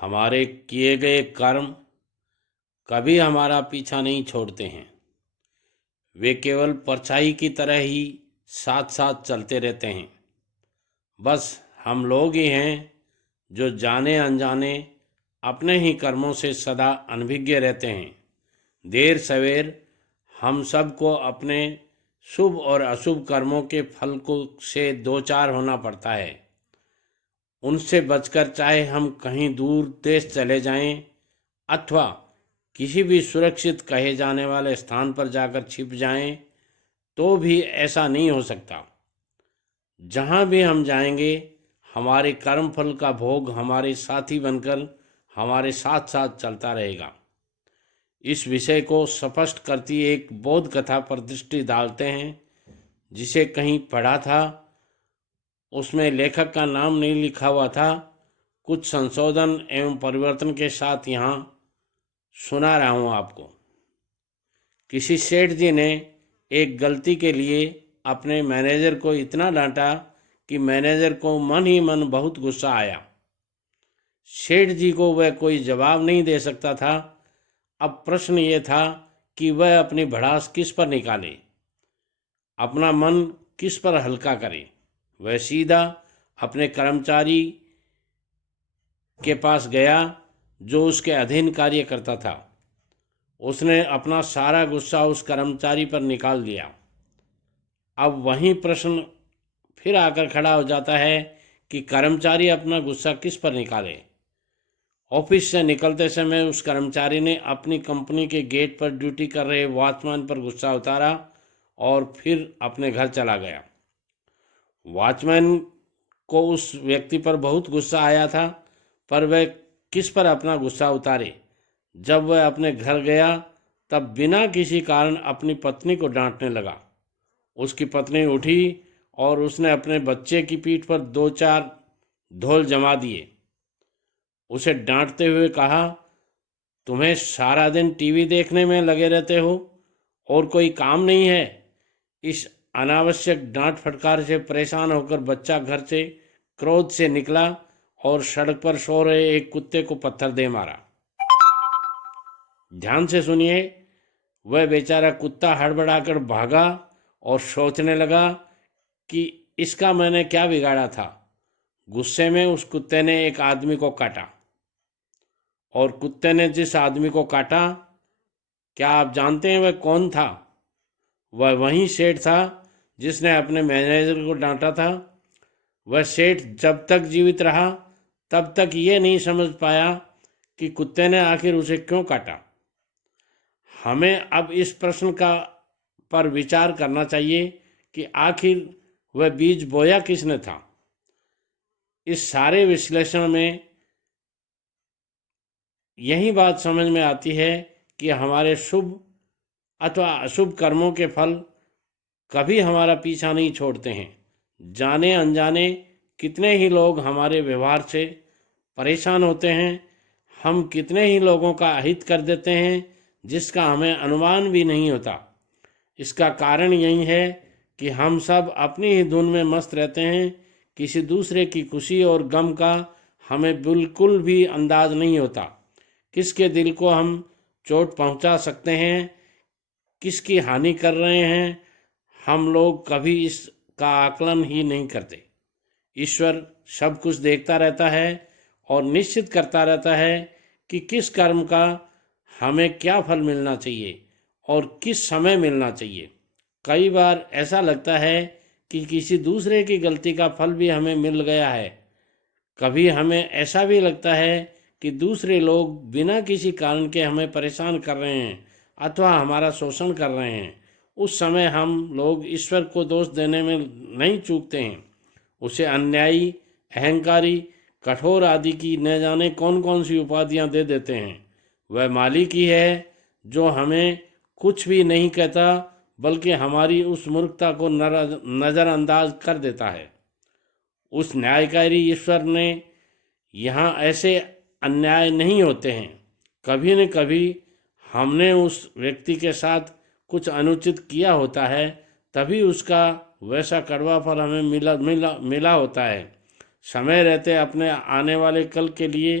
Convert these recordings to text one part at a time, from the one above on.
हमारे किए गए कर्म कभी हमारा पीछा नहीं छोड़ते हैं। वे केवल परछाई की तरह ही साथ साथ चलते रहते हैं। बस हम लोग ही हैं जो जाने अनजाने अपने ही कर्मों से सदा अनभिज्ञ रहते हैं। देर सवेर हम सबको अपने शुभ और अशुभ कर्मों के फल को से दो चार होना पड़ता है। उनसे बचकर चाहे हम कहीं दूर देश चले जाएं अथवा किसी भी सुरक्षित कहे जाने वाले स्थान पर जाकर छिप जाएं, तो भी ऐसा नहीं हो सकता। जहाँ भी हम जाएंगे, हमारे कर्म फल का भोग हमारे साथी बनकर हमारे साथ साथ चलता रहेगा। इस विषय को स्पष्ट करती एक बोध कथा पर दृष्टि डालते हैं, जिसे कहीं पढ़ा था। उसमें लेखक का नाम नहीं लिखा हुआ था। कुछ संशोधन एवं परिवर्तन के साथ यहाँ सुना रहा हूँ आपको। किसी सेठ जी ने एक गलती के लिए अपने मैनेजर को इतना डांटा कि मैनेजर को मन ही मन बहुत गुस्सा आया। सेठ जी को वह कोई जवाब नहीं दे सकता था। अब प्रश्न ये था कि वह अपनी भड़ास किस पर निकाले, अपना मन किस पर हल्का करे। वह सीधा अपने कर्मचारी के पास गया जो उसके अधीन कार्य करता था। उसने अपना सारा गुस्सा उस कर्मचारी पर निकाल दिया। अब वही प्रश्न फिर आकर खड़ा हो जाता है कि कर्मचारी अपना गुस्सा किस पर निकाले। ऑफिस से निकलते समय उस कर्मचारी ने अपनी कंपनी के गेट पर ड्यूटी कर रहे वॉचमैन पर गुस्सा उतारा और फिर अपने घर चला गया। वॉचमैन को उस व्यक्ति पर बहुत गुस्सा आया था, पर वह किस पर अपना गुस्सा उतारे। जब वह अपने घर गया तब बिना किसी कारण अपनी पत्नी को डांटने लगा। उसकी पत्नी उठी और उसने अपने बच्चे की पीठ पर दो चार धौल जमा दिए। उसे डांटते हुए कहा, तुम्हें सारा दिन टीवी देखने में लगे रहते हो और कोई काम नहीं है। इस अनावश्यक डांट फटकार से परेशान होकर बच्चा घर से क्रोध से निकला और सड़क पर सो रहे एक कुत्ते को पत्थर दे मारा। ध्यान से सुनिए। वह बेचारा कुत्ता हड़बड़ाकर भागा और सोचने लगा कि इसका मैंने क्या बिगाड़ा था। गुस्से में उस कुत्ते ने एक आदमी को काटा, और कुत्ते ने जिस आदमी को काटा, क्या आप जानते हैं वह कौन था? वह वही सेठ था जिसने अपने मैनेजर को डांटा था। वह सेठ जब तक जीवित रहा तब तक ये नहीं समझ पाया कि कुत्ते ने आखिर उसे क्यों काटा। हमें अब इस प्रश्न का पर विचार करना चाहिए कि आखिर वह बीज बोया किसने था। इस सारे विश्लेषण में यही बात समझ में आती है कि हमारे शुभ अथवा अशुभ कर्मों के फल कभी हमारा पीछा नहीं छोड़ते हैं। जाने अनजाने कितने ही लोग हमारे व्यवहार से परेशान होते हैं। हम कितने ही लोगों का अहित कर देते हैं जिसका हमें अनुमान भी नहीं होता। इसका कारण यही है कि हम सब अपनी ही धुन में मस्त रहते हैं। किसी दूसरे की खुशी और गम का हमें बिल्कुल भी अंदाज नहीं होता। किसके दिल को हम चोट पहुंचा सकते हैं, किसकी हानि कर रहे हैं, हम लोग कभी इसका आकलन ही नहीं करते। ईश्वर सब कुछ देखता रहता है और निश्चित करता रहता है कि किस कर्म का हमें क्या फल मिलना चाहिए और किस समय मिलना चाहिए। कई बार ऐसा लगता है कि किसी दूसरे की गलती का फल भी हमें मिल गया है। कभी हमें ऐसा भी लगता है कि दूसरे लोग बिना किसी कारण के हमें परेशान कर रहे हैं अथवा हमारा शोषण कर रहे हैं। उस समय हम लोग ईश्वर को दोष देने में नहीं चूकते हैं। उसे अन्यायी, अहंकारी, कठोर आदि की न जाने कौन कौन सी उपाधियां दे देते हैं। वह मालिक ही है जो हमें कुछ भी नहीं कहता, बल्कि हमारी उस मूर्खता को नज़रअंदाज कर देता है। उस न्यायकारी ईश्वर ने यहाँ ऐसे अन्याय नहीं होते हैं। कभी न कभी हमने उस व्यक्ति के साथ कुछ अनुचित किया होता है, तभी उसका वैसा कड़वा फल हमें मिला होता है। समय रहते अपने आने वाले कल के लिए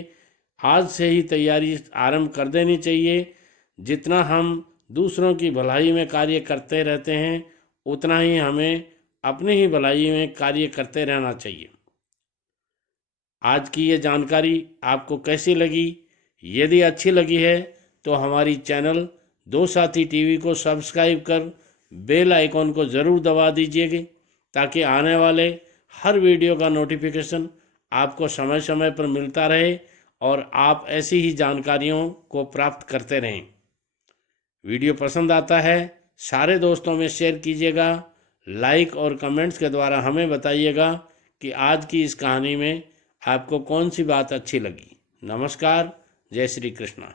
आज से ही तैयारी आरंभ कर देनी चाहिए। जितना हम दूसरों की भलाई में कार्य करते रहते हैं, उतना ही हमें अपनी ही भलाई में कार्य करते रहना चाहिए। आज की ये जानकारी आपको कैसी लगी? यदि अच्छी लगी है तो हमारी चैनल दो साथी टीवी को सब्सक्राइब कर बेल आइकॉन को ज़रूर दबा दीजिएगा, ताकि आने वाले हर वीडियो का नोटिफिकेशन आपको समय समय पर मिलता रहे और आप ऐसी ही जानकारियों को प्राप्त करते रहें। वीडियो पसंद आता है सारे दोस्तों में शेयर कीजिएगा। लाइक और कमेंट्स के द्वारा हमें बताइएगा कि आज की इस कहानी में आपको कौन सी बात अच्छी लगी। नमस्कार, जय श्री कृष्णा।